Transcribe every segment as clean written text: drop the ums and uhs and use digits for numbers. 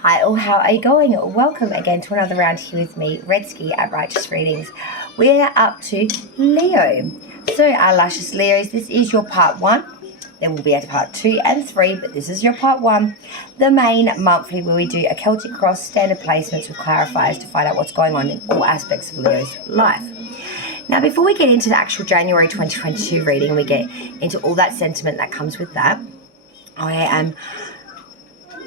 Hi all, how are you going? Welcome again to another round here with me, Redsky at Righteous Readings. We are up to Leo. So our luscious Leos, this is your part 1. There will be a part 2 and 3, but this is your part 1. The main monthly where we do a Celtic Cross standard placements with clarifiers to find out what's going on in all aspects of Leo's life. Now before we get into the actual January 2022 reading and we get into all that sentiment that comes with that, I am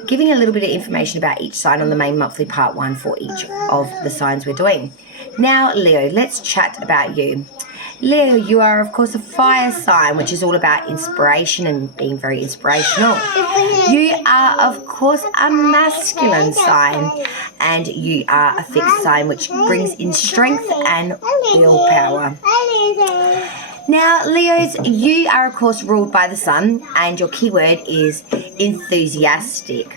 giving a little bit of information about each sign on the main monthly part 1 for each of the signs we're doing. Now, Leo, let's chat about you. Leo, you are, of course, a fire sign, which is all about inspiration and being very inspirational. You are, of course, a masculine sign, and you are a fixed sign, which brings in strength and willpower. Now, Leos, you are, of course, ruled by the sun, and your keyword is enthusiastic.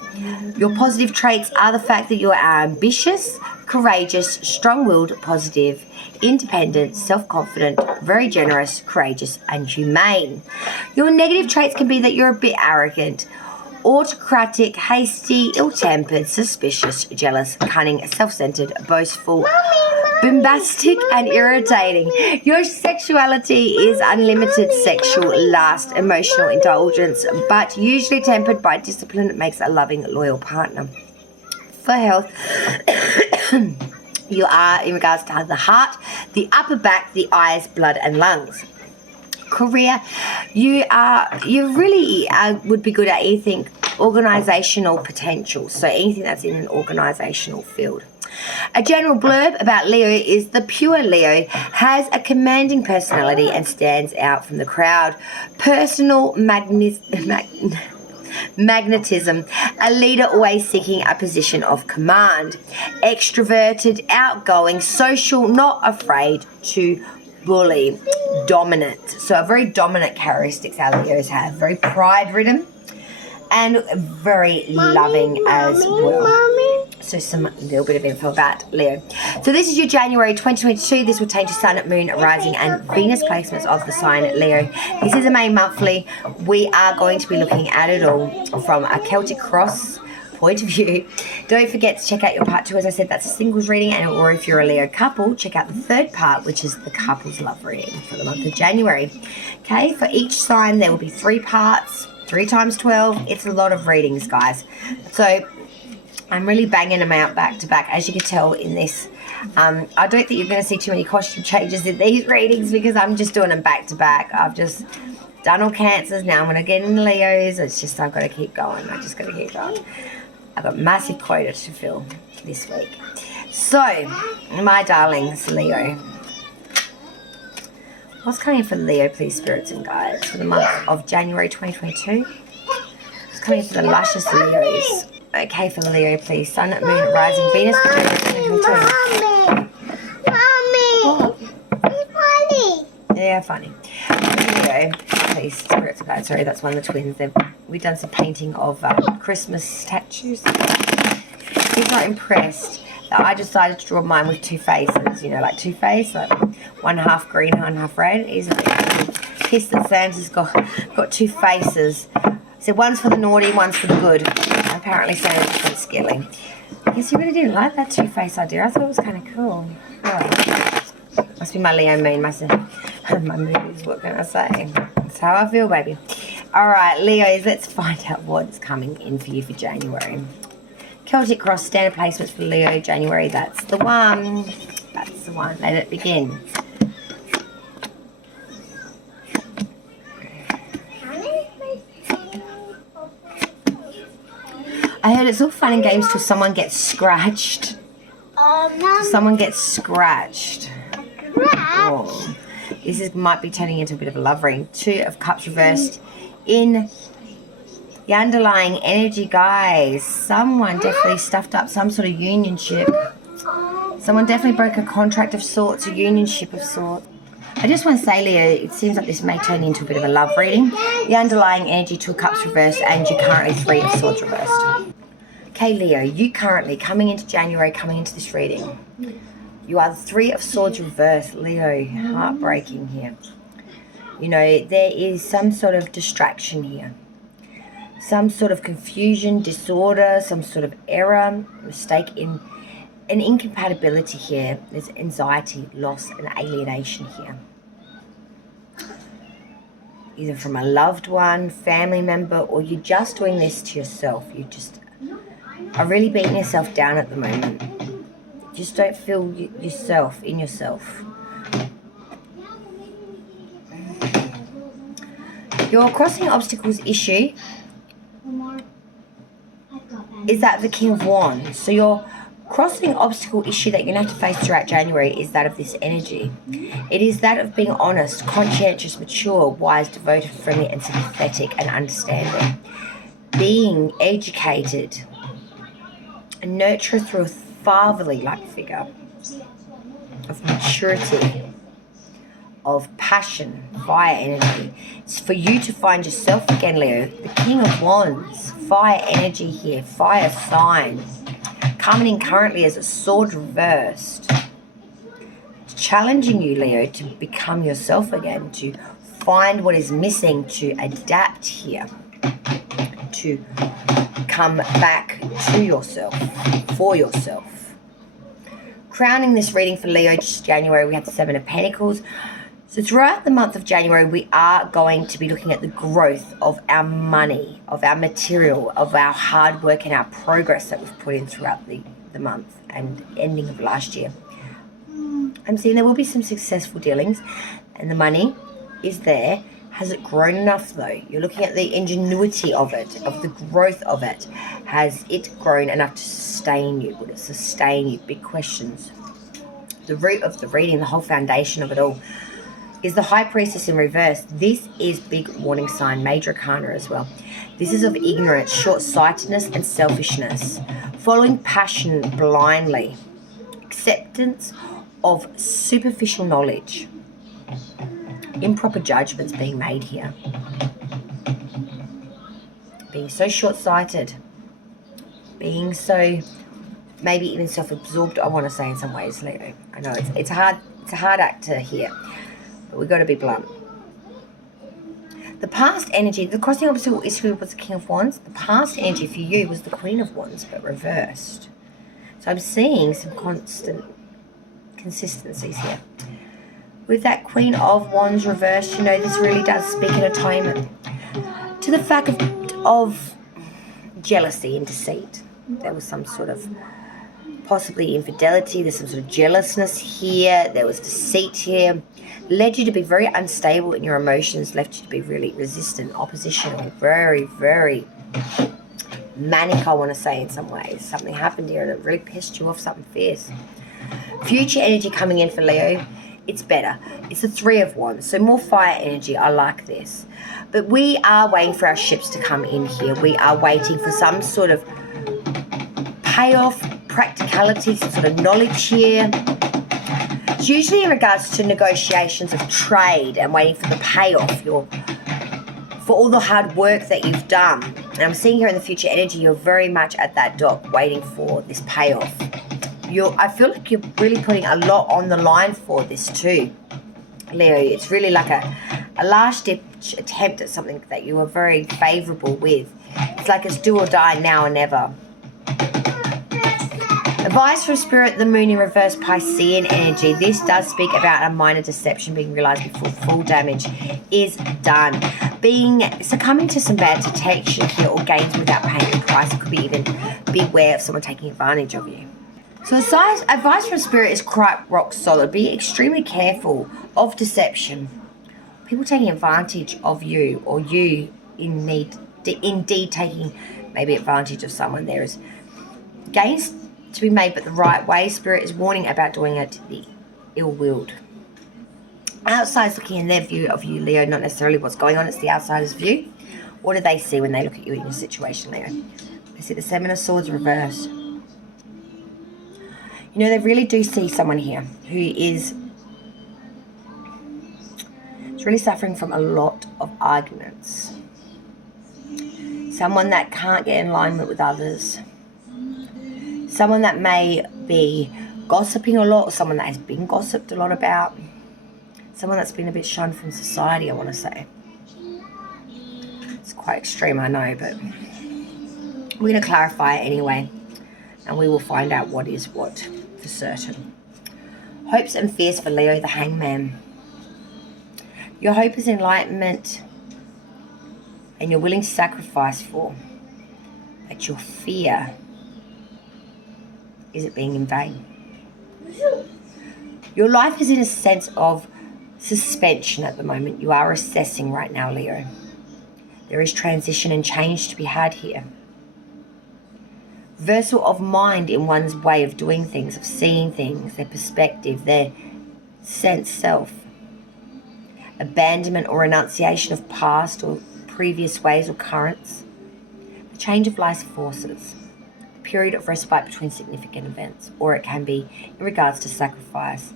Your positive traits are the fact that you are ambitious, courageous, strong-willed, positive, independent, self-confident, very generous, courageous, and humane. Your negative traits can be that you're a bit arrogant, autocratic, hasty, ill-tempered, suspicious, jealous, cunning, self-centered, boastful, bombastic, and irritating. Your sexuality is unlimited sexual lust, emotional indulgence, but usually tempered by discipline that makes a loving, loyal partner. For health, you are, in regards to the heart, the upper back, the eyes, blood, and lungs. Career, you really would be good at anything organizational potential, so anything that's in an organizational field. A general blurb about Leo is the pure Leo has a commanding personality and stands out from the crowd. Personal magnetism, a leader always seeking a position of command. Extroverted, outgoing, social, not afraid to bully. Dominant, so a very dominant characteristics our Leos have. Very pride-ridden and very loving as well. So some little bit of info about Leo. So this is your January 2022. This will change your Sun, Moon, Rising and Venus placements of the sign Leo. This is a main monthly. We are going to be looking at it all from a Celtic Cross point of view. Don't forget to check out your part 2. As I said, that's a singles reading, and or if you're a Leo couple, check out the third part, which is the couples love reading for the month of January. Okay, for each sign there will be 3 parts, 3 times 12. It's a lot of readings, guys. So I'm really banging them out back to back, as you can tell in this. I don't think you're going to see too many costume changes in these readings because I'm just doing them back to back. I've just done all Cancers. Now I'm going to get in Leos. It's just I've got to keep going. I just got to keep going. I've got massive quota to fill this week. So, my darlings, Leo. What's coming for Leo, please, spirits and guides, for the month of January 2022? What's coming for the luscious Leos? Okay, for Leo, please. Sun, Moon, Rising, Venus for January 2022. Mommy! Yeah, funny. Leo, please, spirits and guides. Sorry, that's one of the twins. We've done some painting of Christmas statues. He's not impressed that I decided to draw mine with 2 faces. You know, like 2 faces, like one half green, one half red. He's a bit pissed that Santa's got 2 faces. So one's for the naughty, one's for the good. Apparently Santa's quite skilly. I guess you really didn't like that 2-face idea. I thought it was kind of cool. Oh. Must be my Leo moon. My mood is, what can I say? That's how I feel, baby. Alright, Leos, let's find out what's coming in for you for January. Celtic Cross standard placements for Leo January. That's the one. That's the one. Let it begin. I heard it's all fun and games till someone gets scratched. Someone gets scratched. Oh. This might be turning into a bit of a love reading. 2 of Cups reversed in the underlying energy, guys. Someone definitely stuffed up some sort of unionship. Someone definitely broke a contract of sorts, a unionship of sorts. I just want to say, Leo, it seems like this may turn into a bit of a love reading. The underlying energy, 2 of Cups reversed, and you're currently 3 of Swords reversed. Okay, Leo, you currently, coming into January, coming into this reading, you are the 3 of Swords reversed, Leo. Heartbreaking here. You know, there is some sort of distraction here. some sort of confusion, disorder, some sort of error, mistake in an incompatibility here. There's anxiety, loss, and alienation here. Either from a loved one, family member, or you're just doing this to yourself. You just are really beating yourself down at the moment. You just don't feel yourself in yourself. Your crossing obstacles issue is that of the King of Wands. So your crossing obstacle issue that you're going to have to face throughout January is that of this energy. It is that of being honest, conscientious, mature, wise, devoted, friendly, and sympathetic and understanding. Being educated, a nurturer through a fatherly-like figure, of maturity, of passion, fire energy. It's for you to find yourself again, Leo. The King of Wands, fire energy here, fire sign. Coming in currently as a sword reversed. Challenging you, Leo, to become yourself again, to find what is missing, to adapt here, to come back to yourself, for yourself. Crowning this reading for Leo, just January, we have the Seven of Pentacles. So throughout the month of January, we are going to be looking at the growth of our money, of our material, of our hard work and our progress that we've put in throughout the month and ending of last year. I'm seeing there will be some successful dealings and the money is there. Has it grown enough though? You're looking at the ingenuity of it, of the growth of it. Has it grown enough to sustain you? Would it sustain you? Big questions. The root of the reading, the whole foundation of it all, is the High Priestess in reverse. This is big warning sign, major arcana as well. This is of ignorance, short-sightedness, and selfishness. Following passion blindly. Acceptance of superficial knowledge. Improper judgments being made here. Being so short-sighted. Being so, maybe even self-absorbed, I want to say in some ways, Leo. I know it's a hard act to hear. But we've got to be blunt. The past energy, the crossing obstacle issue was the King of Wands. The past energy for you was the Queen of Wands, but reversed. So I'm seeing some constant consistencies here. With that Queen of Wands reversed, you know, this really does speak in atonement to the fact of jealousy and deceit. There was some sort of possibly infidelity. There's some sort of jealousness here. There was deceit here. Led you to be very unstable in your emotions, left you to be really resistant, oppositional, very, very manic, I want to say, in some ways. Something happened here and it really pissed you off, something fierce. Future energy coming in for Leo, it's better. It's the Three of Wands, so more fire energy. I like this. But we are waiting for our ships to come in here. We are waiting for some sort of payoff, practicality, some sort of knowledge here. It's usually in regards to negotiations of trade and waiting for the payoff, for all the hard work that you've done. And I'm seeing here in the future energy, you're very much at that dock waiting for this payoff. I feel like you're really putting a lot on the line for this too, Leo. It's really like a last-ditch attempt at something that you were very favourable with. It's like it's do or die, now or never. Advice from Spirit, the Moon in reverse, Piscean energy. This does speak about a minor deception being realised before full damage is done. Succumbing to some bad detection here or gains without paying the price. It could be even beware of someone taking advantage of you. So advice from Spirit is quite rock solid. Be extremely careful of deception. People taking advantage of you, or you indeed taking maybe advantage of someone. There is gains to be made, but the right way. Spirit is warning about doing it to the ill-willed. Outside's looking in their view of you, Leo, not necessarily what's going on. It's the outsider's view. What do they see when they look at you in your situation, Leo? They see the Seven of Swords reversed. You know, they really do see someone here who is really suffering from a lot of arguments. Someone that can't get in alignment with others. Someone that may be gossiping a lot, or someone that has been gossiped a lot about. Someone that's been a bit shunned from society, I want to say. It's quite extreme, I know, but we're going to clarify it anyway, and we will find out what is what for certain. Hopes and fears for Leo, the Hangman. Your hope is enlightenment, and you're willing to sacrifice for. But your fear is it being in vain. Your life is in a sense of suspension at the moment. You are assessing right now, Leo. There is transition and change to be had here. Reversal of mind in one's way of doing things, of seeing things, their perspective, their sense self. Abandonment or renunciation of past or previous ways or currents. The change of life forces. A period of respite between significant events, or it can be in regards to sacrifice,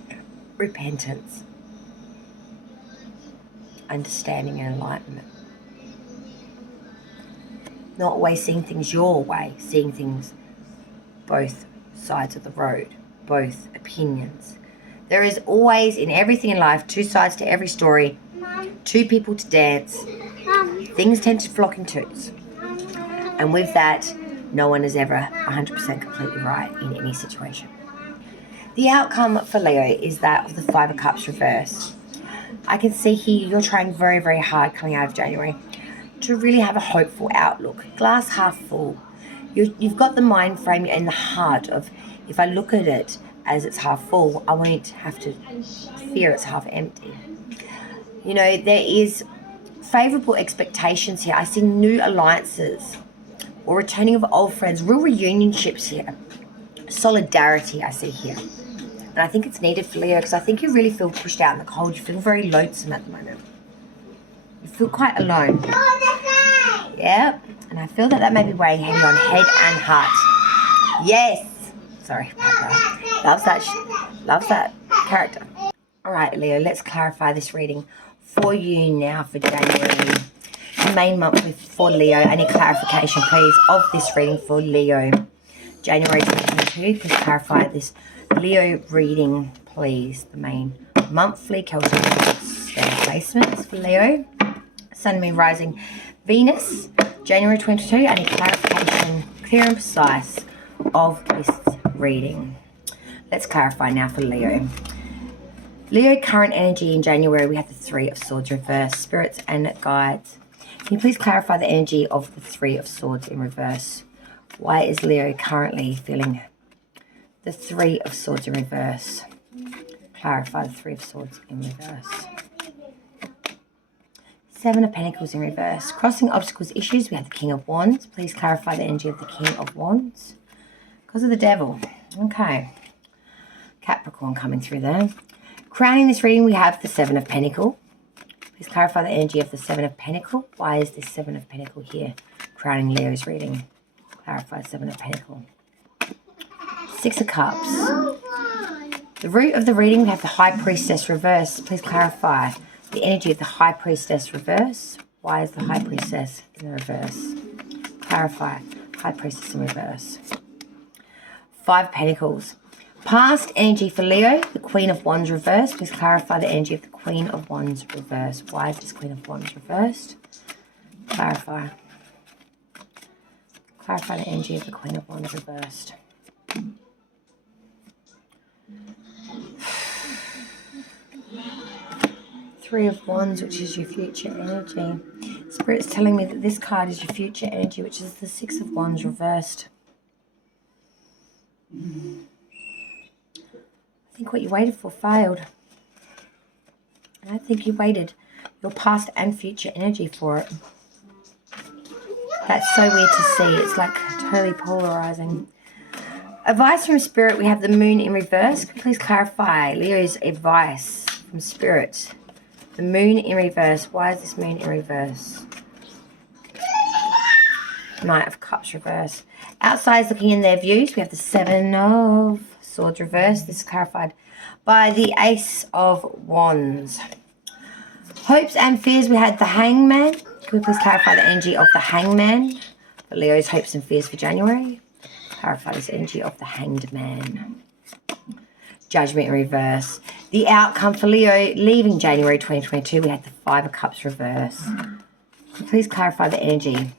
repentance, understanding and enlightenment. Not always seeing things your way, seeing things both sides of the road, both opinions. There is always, in everything in life, two sides to every story, two people to dance. Things tend to flock in twos. And with that, no one is ever 100% completely right in any situation. The outcome for Leo is that of the Five of Cups reversed. I can see here you're trying very, very hard coming out of January to really have a hopeful outlook. Glass half full. You've got the mind frame in the heart of, if I look at it as it's half full, I won't have to fear it's half empty. You know, there is favourable expectations here. I see new alliances or returning of old friends, real reunionships here. Solidarity I see here. And I think it's needed for Leo because I think you really feel pushed out in the cold. You feel very lonesome at the moment. You feel quite alone. Yep. And I feel that may be weighing heavy on head and heart. Yes. Sorry about that. Loves that character. All right, Leo, let's clarify this reading for you now for January. The main month for Leo. Any clarification, please, of this reading for Leo. January 2022. Please clarify this Leo reading, please. The main monthly Celtic placements for Leo. Sun, Moon, Rising, Venus. January 22. Any clarification, clear and precise, of this reading. Let's clarify now for Leo. Leo, current energy in January, we have the Three of Swords reverse, spirits and guides. Can you please clarify the energy of the Three of Swords in reverse? Why is Leo currently feeling the Three of Swords in reverse? Clarify the Three of Swords in reverse. Seven of Pentacles in reverse. Crossing obstacles, issues, we have the King of Wands. Please clarify the energy of the King of Wands. Because of the Devil. Okay. Capricorn coming through there. Crowning this reading, we have the Seven of Pentacles. Please clarify the energy of the Seven of Pentacles. Why is this Seven of Pentacles here? Crowning Leo's reading. Clarify Seven of Pentacles. Six of Cups. The root of the reading, we have the High Priestess reverse. Please clarify the energy of the High Priestess reverse. Why is the High Priestess in the reverse? Clarify High Priestess in reverse. Five of Pentacles. Past energy for Leo, the Queen of Wands reversed. Please clarify the energy of the Queen of Wands reversed. Why is this Queen of Wands reversed? Clarify. Clarify the energy of the Queen of Wands reversed. Three of Wands, which is your future energy. Spirit's telling me that this card is your future energy, which is the Six of Wands reversed. I think what you waited for failed. And I think you waited your past and future energy for it. That's so weird to see. It's like totally polarizing. Advice from Spirit, we have the Moon in reverse. Please clarify Leo's advice from Spirit. The Moon in reverse. Why is this Moon in reverse? Knight of Cups reverse. Outsiders looking in their views, we have the Seven of Swords reverse. This is clarified by the Ace of Wands. Hopes and fears, we had the Hangman. Can we please clarify the energy of the Hangman for Leo's hopes and fears for January? Clarify this energy of the Hanged Man. Judgment in reverse. The outcome for Leo leaving January 2022, we had the Five of Cups reverse. Please clarify the energy.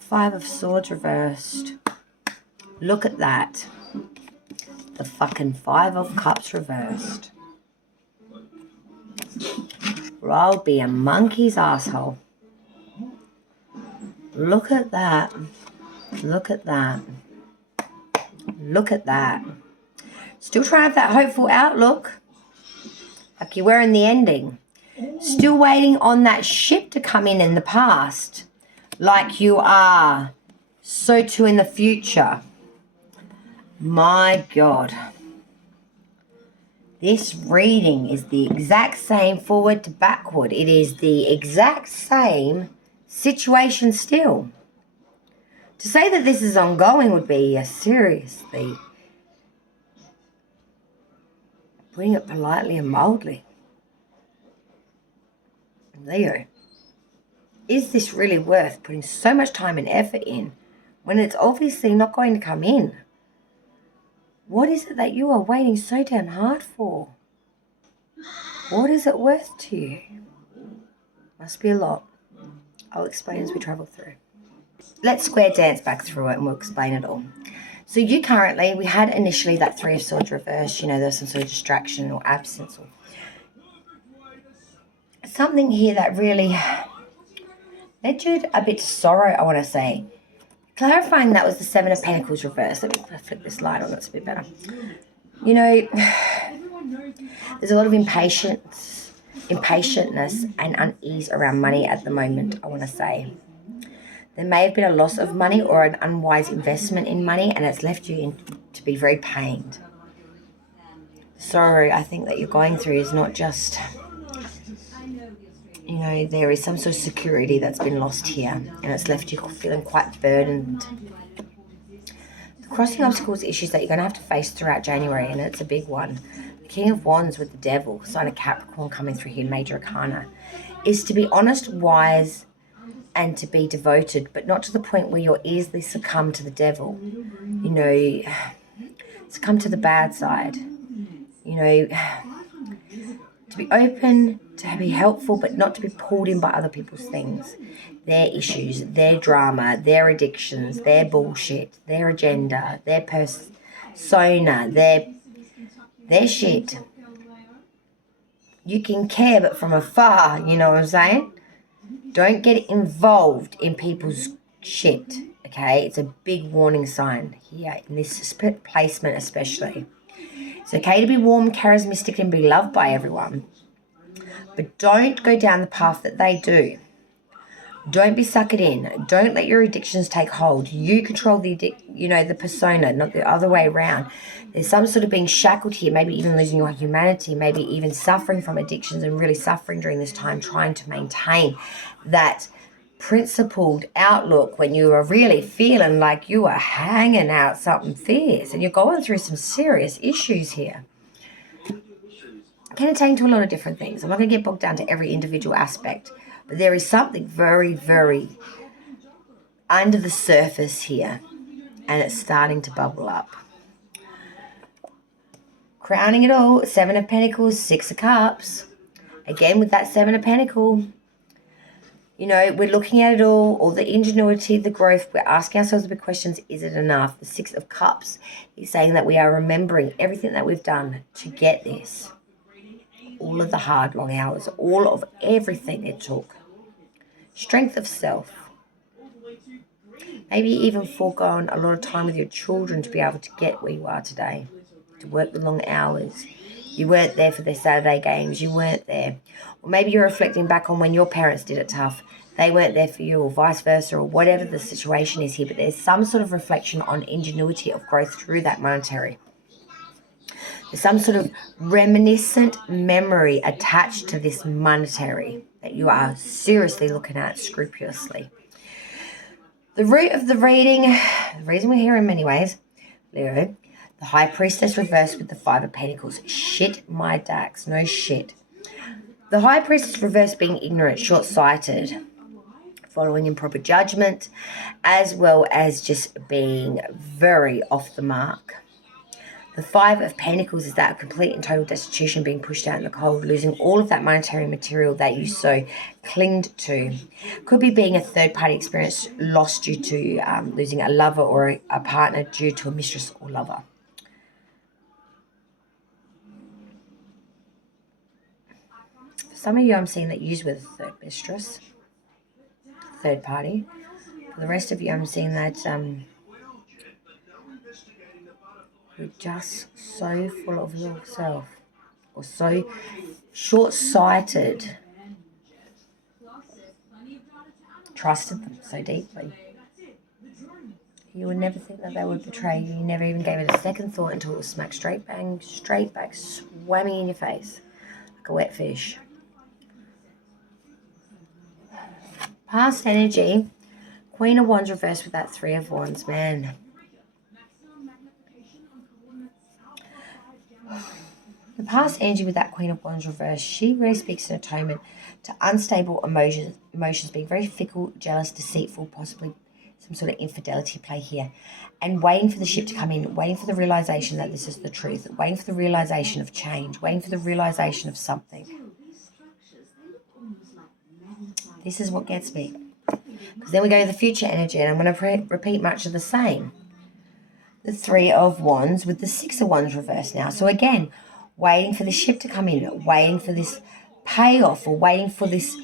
Five of Swords reversed. Look at that. The fucking Five of Cups reversed. I'll be a monkey's asshole. Look at that. Look at that. Look at that. Still trying to have that hopeful outlook. Like you were in the ending. Still waiting on that ship to come in the past. Like you are. So too in the future. My God. This reading is the exact same forward to backward. It is the exact same situation still. To say that this is ongoing would be seriously putting it politely and mildly. Leo, is this really worth putting so much time and effort in when it's obviously not going to come in? What is it that you are waiting so damn hard for? What is it worth to you? Must be a lot. I'll explain as we travel through. Let's square dance back through it and we'll explain it all. So you currently, we had initially that Three of Swords reversed, you know, there's some sort of distraction or absence or something here that really led you a bit to sorrow, I want to say. Clarifying that was the Seven of Pentacles reversed. Let me flip this light on, that's a bit better. You know, there's a lot of impatientness and unease around money at the moment, I want to say. There may have been a loss of money or an unwise investment in money, and it's left you to be very pained. Sorrow, I think, that you're going through is not just, you know, there is some sort of security that's been lost here, and it's left you feeling quite burdened. The crossing obstacles issues that you're going to have to face throughout January, and it's a big one. The King of Wands with the Devil, sign of Capricorn coming through here, Major Arcana, is to be honest, wise, and to be devoted, but not to the point where you'll easily succumb to the devil. You know, succumb to the bad side. You know, to be open, to be helpful, but not to be pulled in by other people's things. Their issues, their drama, their addictions, their bullshit, their agenda, their persona, their shit. You can care, but from afar, you know what I'm saying? Don't get involved in people's shit, okay? It's a big warning sign here, in this placement especially. It's okay to be warm, charismatic, and be loved by everyone. But don't go down the path that they do. Don't be suckered in. Don't let your addictions take hold. You control the persona, not the other way around. There's some sort of being shackled here, maybe even losing your humanity, maybe even suffering from addictions and really suffering during this time, trying to maintain that principled outlook when you are really feeling like you are hanging out something fierce and you're going through some serious issues here. It can attain to a lot of different things. I'm not going to get bogged down to every individual aspect, but there is something very, very under the surface here, and it's starting to bubble up. Crowning it all, Seven of Pentacles, Six of Cups. Again, with that Seven of Pentacles, you know, we're looking at it all the ingenuity, the growth. We're asking ourselves the big questions, is it enough? The Six of Cups is saying that we are remembering everything that we've done to get this. All of the hard, long hours, all of everything it took. Strength of self. Maybe even foregone a lot of time with your children to be able to get where you are today. To work the long hours. You weren't there for their Saturday games. You weren't there. Or maybe you're reflecting back on when your parents did it tough. They weren't there for you, or vice versa, or whatever the situation is here. But there's some sort of reflection on ingenuity of growth through that monetary. There's some sort of reminiscent memory attached to this monetary that you are seriously looking at scrupulously. The root of the reading, the reason we're here in many ways, Leo, the High Priestess reversed with the Five of Pentacles. Shit my dax, no shit. The High Priestess reversed being ignorant, short-sighted, following improper judgment, as well as just being very off the mark. The Five of Pentacles is that complete and total destitution, being pushed out in the cold, losing all of that monetary material that you so clinged to. Could be being a third-party experience lost due to losing a lover or a partner due to a mistress or lover. For some of you, I'm seeing that you were the third mistress, third party. For the rest of you, I'm seeing that you're just so full of yourself or so short-sighted. Trusted them so deeply. You would never think that they would betray you. You never even gave it a second thought until it was smacked straight back, swamming in your face like a wet fish. Past energy, Queen of Wands reversed with that Three of Wands, man. The past energy with that Queen of Wands reversed, she really speaks an atonement to unstable emotions being very fickle, jealous, deceitful, possibly some sort of infidelity play here, and waiting for the ship to come in, waiting for the realization that this is the truth, waiting for the realization of change, waiting for the realization of something. This is what gets me. Because then we go to the future energy, and I'm going to repeat much of the same. The Three of Wands with the Six of Wands reversed now. So again, waiting for the ship to come in, waiting for this payoff, or waiting for this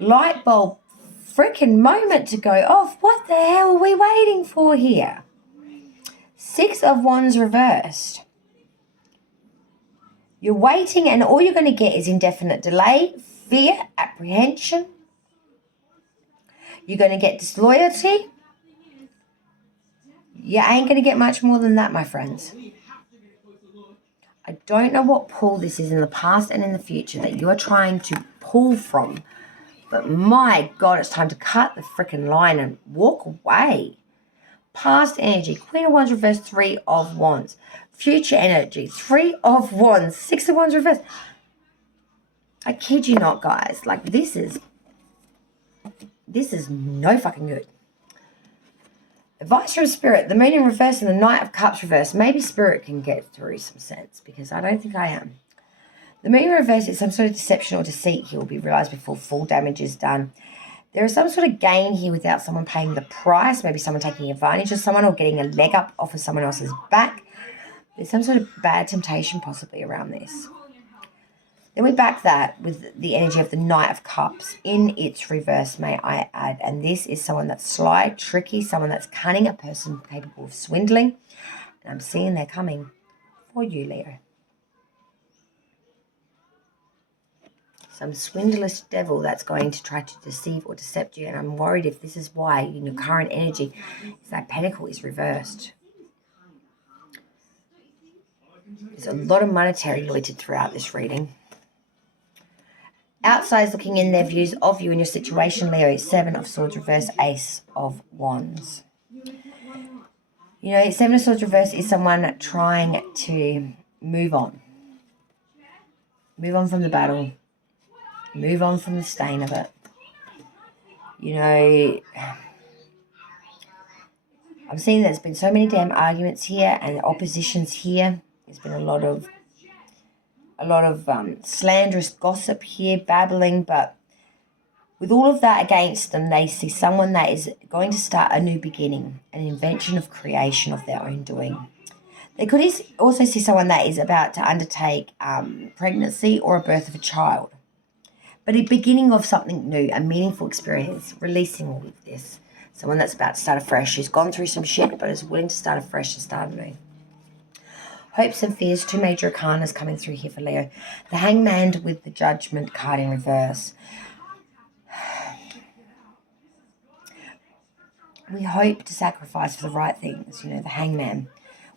light bulb freaking moment to go off. What the hell are we waiting for here? Six of Wands reversed. You're waiting, and all you're going to get is indefinite delay, fear, apprehension. You're going to get disloyalty. You ain't going to get much more than that, my friends. I don't know what pull this is in the past and in the future that you are trying to pull from. But my God, it's time to cut the freaking line and walk away. Past energy, Queen of Wands reversed, Three of Wands. Future energy, Three of Wands, Six of Wands reversed. I kid you not, guys. Like, this is no fucking good. Advice from Spirit, the Moon in reverse and the Knight of Cups reverse. Maybe Spirit can get through some sense, because I don't think I am. The Moon in reverse is some sort of deception or deceit here will be realised before full damage is done. There is some sort of gain here without someone paying the price, maybe someone taking advantage of someone or getting a leg up off of someone else's back. There's some sort of bad temptation possibly around this. Then we back that with the energy of the Knight of Cups in its reverse, may I add. And this is someone that's sly, tricky, someone that's cunning, a person capable of swindling. And I'm seeing they're coming for you, Leo. Some swindless devil that's going to try to deceive or decept you. And I'm worried if this is why in your current energy is that Pentacle is reversed. There's a lot of monetary loitered throughout this reading. Outsiders looking in their views of you and your situation, Leo. Seven of Swords reverse, Ace of Wands. You know, Seven of Swords reverse is someone trying to move on. Move on from the battle. Move on from the stain of it. You know, I'm seeing there's been so many damn arguments here and oppositions here. There's been a lot of slanderous gossip here, babbling, but with all of that against them, they see someone that is going to start a new beginning, an invention of creation of their own doing. They could also see someone that is about to undertake pregnancy or a birth of a child, but a beginning of something new, a meaningful experience, releasing all of this. Someone that's about to start afresh, who's gone through some shit, but is willing to start afresh and start anew. Hopes and fears, two major arcanas coming through here for Leo. The Hangman with the Judgment card in reverse. We hope to sacrifice for the right things, you know, the Hangman.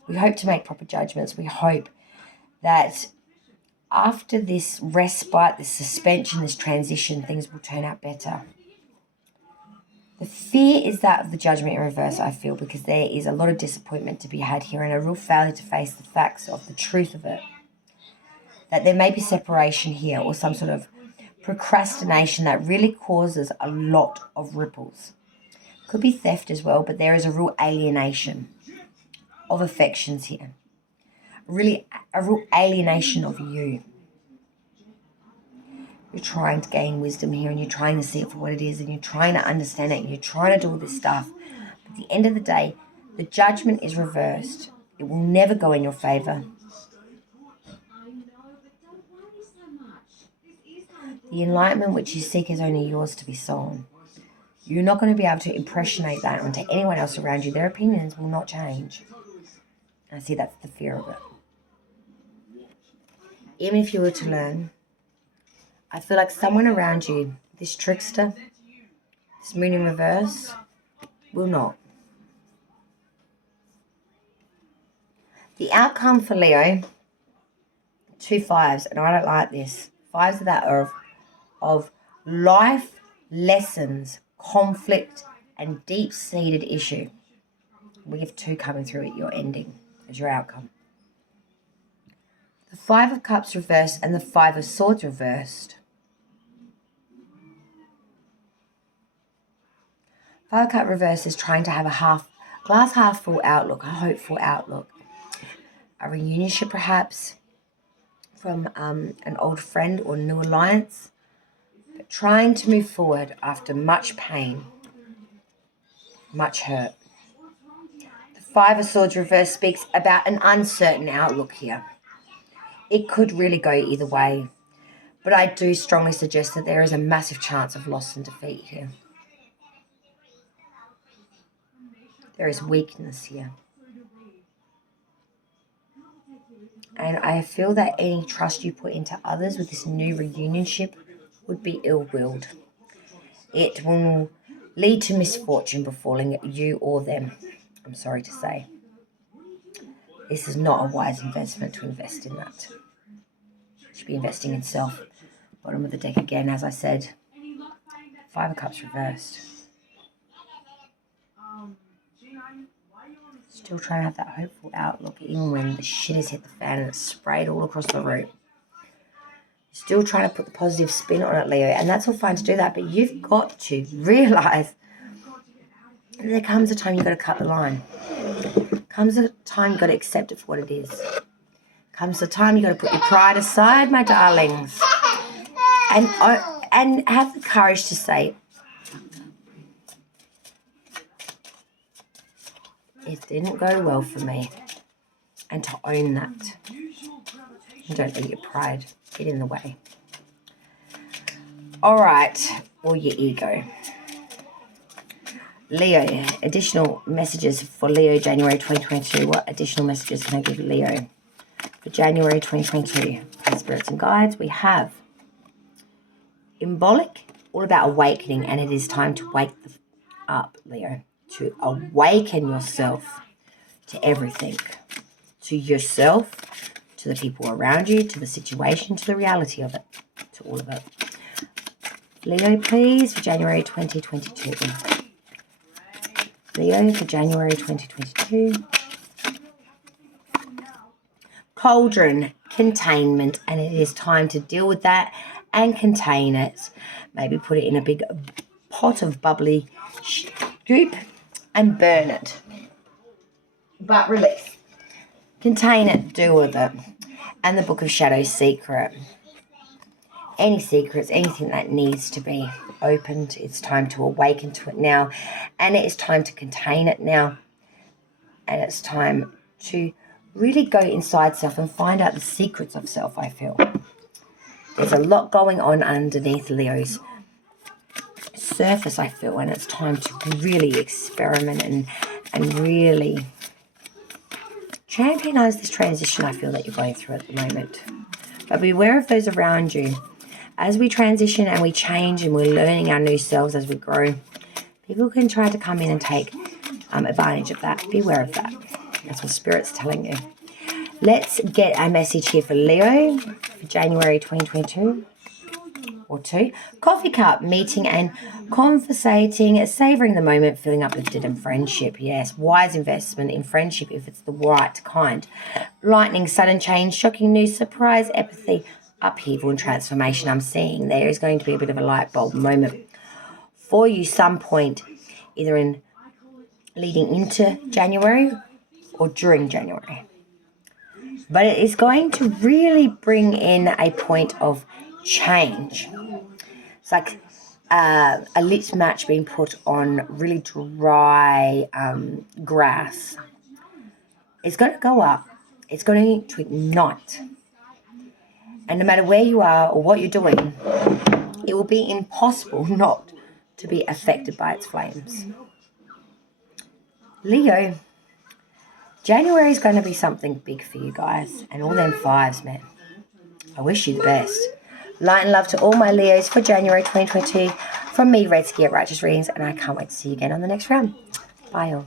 We hope to make proper judgments. We hope that after this respite, this suspension, this transition, things will turn out better. The fear is that of the Judgment in reverse, I feel, because there is a lot of disappointment to be had here and a real failure to face the facts of the truth of it. That there may be separation here or some sort of procrastination that really causes a lot of ripples. Could be theft as well, but there is a real alienation of affections here. really a real alienation of you. You're trying to gain wisdom here, and you're trying to see it for what it is, and you're trying to understand it, and you're trying to do all this stuff. But at the end of the day, the judgment is reversed. It will never go in your favor. The enlightenment which you seek is only yours to be sown. You're not going to be able to impressionate that onto anyone else around you. Their opinions will not change. I see that's the fear of it. Even if you were to learn, I feel like someone around you, this trickster, this moon in reverse, will not. The outcome for Leo, 2 5s, and I don't like this. 5s of that are of life lessons, conflict, and deep-seated issue. We have 2 coming through at your ending as your outcome. The 5 of Cups reversed and the 5 of Swords reversed. 5 of Cups reversed is trying to have a glass half full outlook, a hopeful outlook. A reunionship perhaps from an old friend or new alliance, but trying to move forward after much pain, much hurt. The 5 of Swords reversed speaks about an uncertain outlook here. It could really go either way, but I do strongly suggest that there is a massive chance of loss and defeat here. There is weakness here. And I feel that any trust you put into others with this new reunionship would be ill-willed. It will lead to misfortune befalling you or them, I'm sorry to say. This is not a wise investment to invest in that. You should be investing in self. Bottom of the deck again, as I said. 5 of Cups reversed. Still trying to have that hopeful outlook even when the shit has hit the fan and it's sprayed all across the room. Still trying to put the positive spin on it, Leo, and that's all fine to do that, but you've got to realise there comes a time you've got to cut the line. Comes a time you've got to accept it for what it is. Comes a time you've got to put your pride aside, my darlings, and have the courage to say, it didn't go well for me, and to own that. And don't let your pride get in the way. All right, or your ego. Leo, additional messages for Leo, January 2022. What additional messages can I give Leo for January 2022? For spirits and guides, we have Symbolic, all about awakening, and it is time to wake up, Leo. To awaken yourself to everything, to yourself, to the people around you, to the situation, to the reality of it, to all of it. Leo, please, for January 2022. Leo, for January 2022. Cauldron, containment, and it is time to deal with that and contain it. Maybe put it in a big pot of bubbly goop and burn it. But release. Contain it, do with it. And the Book of Shadows secret. Any secrets, anything that needs to be opened, it's time to awaken to it now. And it is time to contain it now. And it's time to really go inside self and find out the secrets of self, I feel. There's a lot going on underneath Leo's surface, I feel, and it's time to really experiment and really championize this transition I feel that you're going through at the moment. But beware of those around you. As we transition and we change and we're learning our new selves as we grow, people can try to come in and take advantage of that. Beware of that. That's what Spirit's telling you. Let's get a message here for Leo for January 2022 or 2. Coffee cup, meeting and conversating, savouring the moment, feeling uplifted, and friendship. Yes, wise investment in friendship if it's the right kind. Lightning, sudden change, shocking news, surprise, empathy, upheaval and transformation. I'm seeing there is going to be a bit of a light bulb moment for you some point, either in leading into January or during January. but it is going to really bring in a point of change. It's like a lit match being put on really dry grass. It's going to go up. It's going to ignite. And no matter where you are or what you're doing, it will be impossible not to be affected by its flames. Leo, January is going to be something big for you guys. And all them fives, man. I wish you the best. Light and love to all my Leos for January 2022. From me, Redski at Righteous Readings. And I can't wait to see you again on the next round. Bye all.